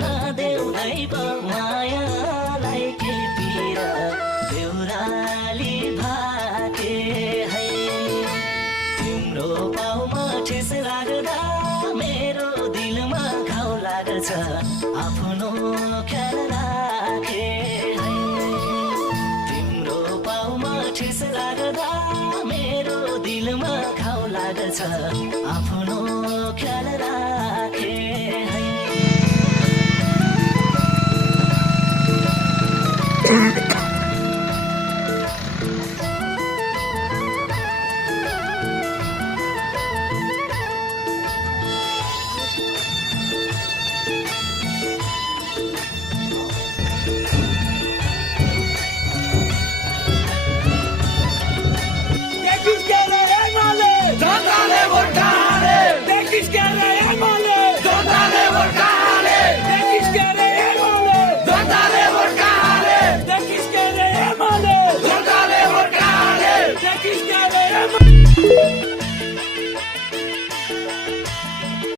नदेउदै मायालाई के पिर बेहुराली भाके है तिम्रो पाउमा ठेस लाग्दा मेरो दिलमा घाउ लाग्छ आफ्नो ख्याल राखे है तिम्रो पाउमा ठेस लाग्दा मेरो दिलमा घाउ लाग्छ